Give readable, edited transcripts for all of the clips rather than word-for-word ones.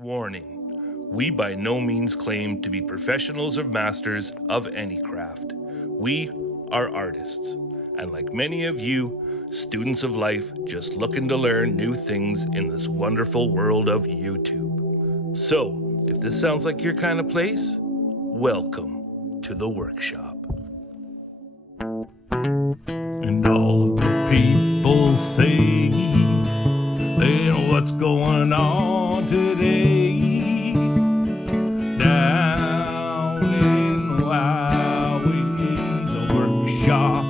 Warning: we by no means claim to be professionals or masters of any craft. We are artists, and like many of you, students of life just looking to learn new things in this wonderful world of YouTube. So, if this sounds like your kind of place, welcome to the workshop. And all the people say they know what's going on today down in Wowwy'z workshop,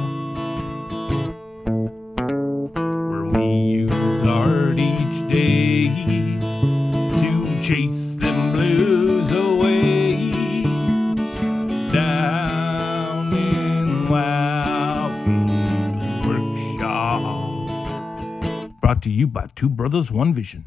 where we use art each day to chase them blues away down in Wowwy'z workshop. Brought to you by Two Brothers, One Vision.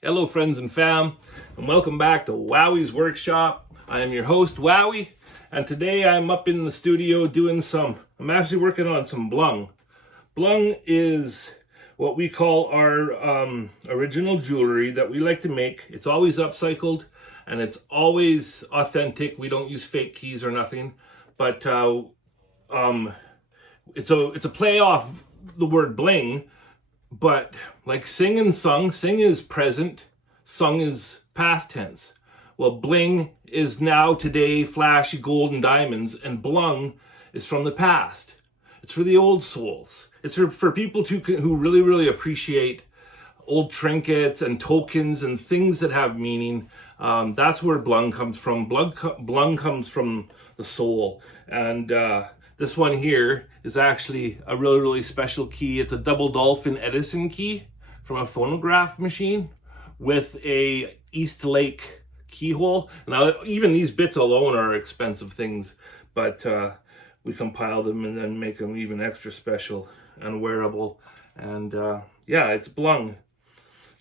Hello friends and fam, and welcome back to Wowwy'z Workshop. I am your host, Wowy, and today I'm up in the studio doing I'm actually working on some blung. Blung is what we call our original jewelry that we like to make. It's always upcycled, and it's always authentic. We don't use fake keys or nothing, but it's a play off the word bling. But like sing and sung, sing is present, sung is past tense. Well, bling is now, today, flashy gold and diamonds, and blung is from the past. It's for the old souls. It's for people who really, really appreciate old trinkets and tokens and things that have meaning. That's where blung comes from. Blung comes from the soul. And this one here is actually a really, really special key. It's a double dolphin Edison key from a phonograph machine with a East Lake keyhole. Now, even these bits alone are expensive things, but we compile them and then make them even extra special and wearable. And yeah, it's blung,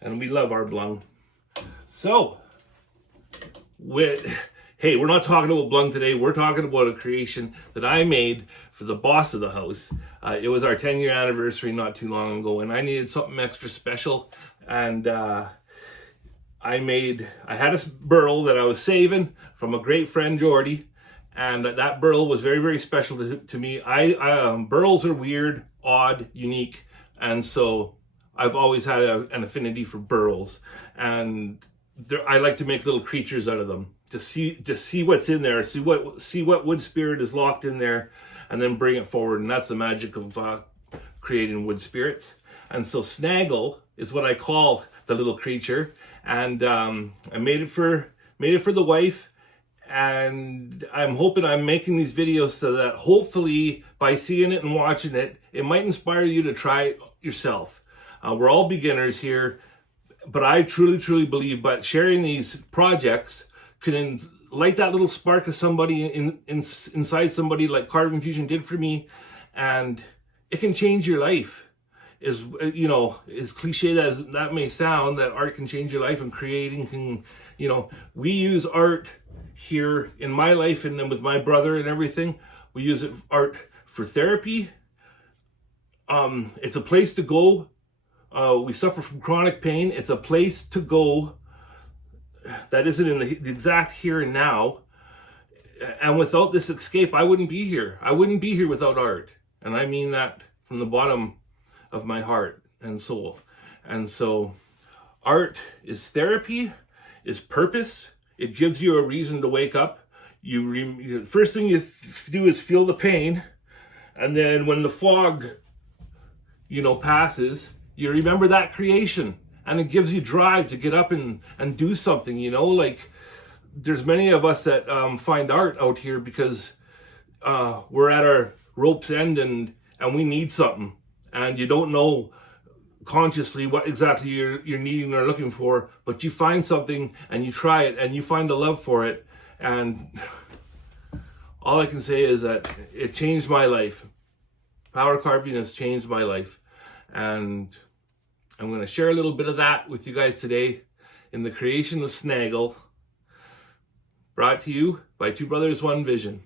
and we love our blung. So, hey, we're not talking about blung today. We're talking about a creation that I made for the boss of the house. It was our 10-year anniversary not too long ago, and I needed something extra special. And I had a Burl that I was saving from a great friend, Jordy. And that Burl was very, very special to me. Burls are weird, odd, unique. And so I've always had an affinity for Burls. And I like to make little creatures out of them. To see what's in there, see what wood spirit is locked in there, and then bring it forward. And that's the magic of creating wood spirits. And so Snaggle is what I call the little creature, and I made it for the wife. And I'm hoping I'm making these videos so that hopefully by seeing it and watching it, it might inspire you to try it yourself. We're all beginners here, but I truly, truly believe by sharing these projects can light that little spark of somebody inside somebody, like Carving Fusion did for me, and it can change your life. As cliche as that may sound, that art can change your life, and creating can, we use art here in my life, and then with my brother and everything, we use art for therapy. It's a place to go. We suffer from chronic pain. It's a place to go that isn't in the exact here and now. And without this escape, I wouldn't be here. I wouldn't be here without art. And I mean that from the bottom of my heart and soul. And so art is therapy, is purpose. It gives you a reason to wake up. First thing you do is feel the pain. And then when the fog, passes, you remember that creation. And it gives you drive to get up and do something, like there's many of us that find art out here because we're at our rope's end and we need something. And you don't know consciously what exactly you're needing or looking for, but you find something and you try it and you find a love for it. And all I can say is that it changed my life. Power carving has changed my life. And I'm going to share a little bit of that with you guys today in the creation of Snaggle, brought to you by Two Brothers, One Vision.